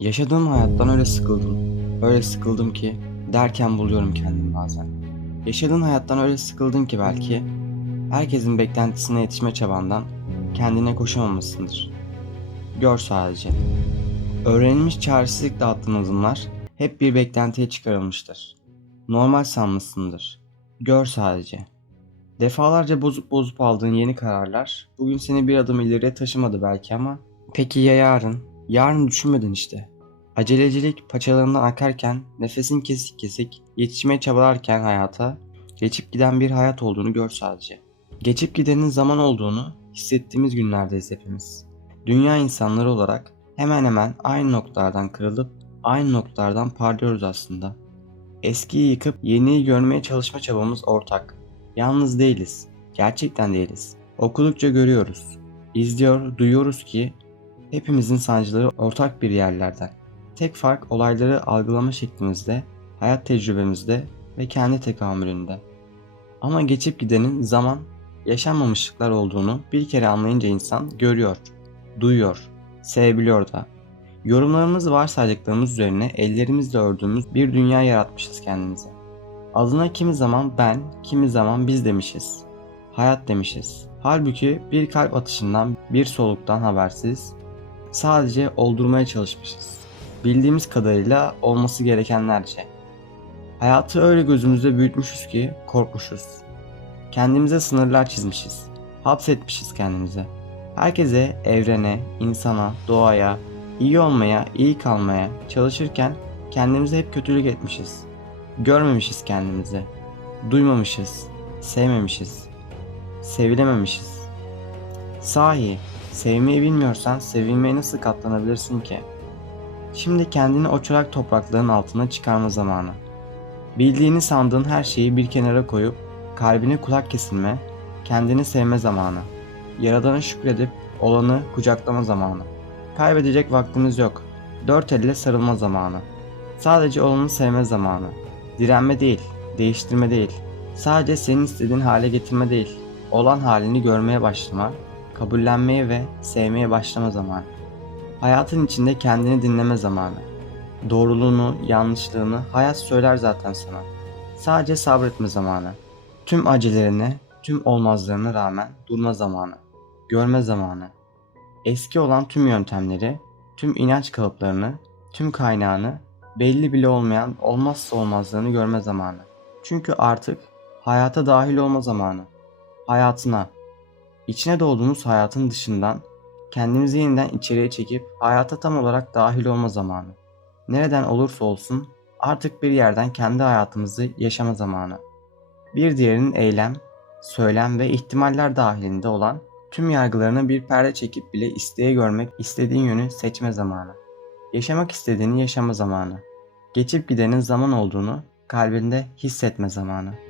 Yaşadığım hayattan öyle sıkıldım. Öyle sıkıldım ki derken buluyorum kendimi bazen. Yaşadığın hayattan öyle sıkıldın ki belki herkesin beklentisine yetişme çabandan kendine koşamamışsındır. Gör sadece. Öğrenilmiş çaresizlikle attığın adımlar hep bir beklentiye çıkarılmıştır. Normal sanmışsındır. Gör sadece. Defalarca bozup bozup aldığın yeni kararlar bugün seni bir adım ileriye taşımadı belki ama peki ya yarın? Yarın düşünmedin işte. Acelecilik paçalarından akarken, nefesin kesik kesik, yetişmeye çabalarken hayata, geçip giden bir hayat olduğunu gör sadece. Geçip gidenin zaman olduğunu hissettiğimiz günlerdeyiz hepimiz. Dünya insanları olarak hemen hemen aynı noktalardan kırılıp aynı noktalardan parlıyoruz aslında. Eskiyi yıkıp yeniyi görmeye çalışma çabamız ortak. Yalnız değiliz. Gerçekten değiliz. Okudukça görüyoruz. İzliyor, duyuyoruz ki hepimizin sancıları ortak bir yerlerden. Tek fark olayları algılama şeklimizde, hayat tecrübemizde ve kendi tekamülünde. Ama geçip gidenin zaman, yaşanmamışlıklar olduğunu bir kere anlayınca insan görüyor, duyuyor, sevebiliyor da. Yorumlarımız varsaydıklarımız üzerine ellerimizle ördüğümüz bir dünya yaratmışız kendimize. Adına kimi zaman ben, kimi zaman biz demişiz. Hayat demişiz. Halbuki bir kalp atışından, bir soluktan habersiz sadece oldurmaya çalışmışız. Bildiğimiz kadarıyla olması gerekenlerce. Hayatı öyle gözümüzde büyütmüşüz ki korkmuşuz. Kendimize sınırlar çizmişiz. Hapsetmişiz kendimize. Herkese, evrene, insana, doğaya, iyi olmaya, iyi kalmaya çalışırken kendimize hep kötülük etmişiz. Görmemişiz kendimizi. Duymamışız. Sevmemişiz. Sevilememişiz. Sahi, sevmeyi bilmiyorsan sevilmeye nasıl katlanabilirsin ki? Şimdi kendini o çorak toprakların altına çıkarma zamanı. Bildiğini sandığın her şeyi bir kenara koyup kalbine kulak kesilme, kendini sevme zamanı. Yaradana şükredip olanı kucaklama zamanı. Kaybedecek vaktimiz yok. Dört elle sarılma zamanı. Sadece olanı sevme zamanı. Direnme değil, değiştirme değil. Sadece senin istediğin hale getirme değil. Olan halini görmeye başlama, kabullenmeye ve sevmeye başlama zamanı. Hayatın içinde kendini dinleme zamanı. Doğruluğunu, yanlışlığını hayat söyler zaten sana. Sadece sabretme zamanı. Tüm acılarına, tüm olmazlarına rağmen durma zamanı. Görme zamanı. Eski olan tüm yöntemleri, tüm inanç kalıplarını, tüm kaynağını, belli bile olmayan olmazsa olmazlarını görme zamanı. Çünkü artık hayata dahil olma zamanı. Hayatına, içine doğduğumuz hayatın dışından kendimizi yeniden içeriye çekip hayata tam olarak dahil olma zamanı. Nereden olursa olsun artık bir yerden kendi hayatımızı yaşama zamanı. Bir diğerinin eylem, söylem ve ihtimaller dahilinde olan tüm yargılarını bir perde çekip bile isteye görmek, istediğin yönü seçme zamanı. Yaşamak istediğini yaşama zamanı. Geçip gidenin zaman olduğunu kalbinde hissetme zamanı.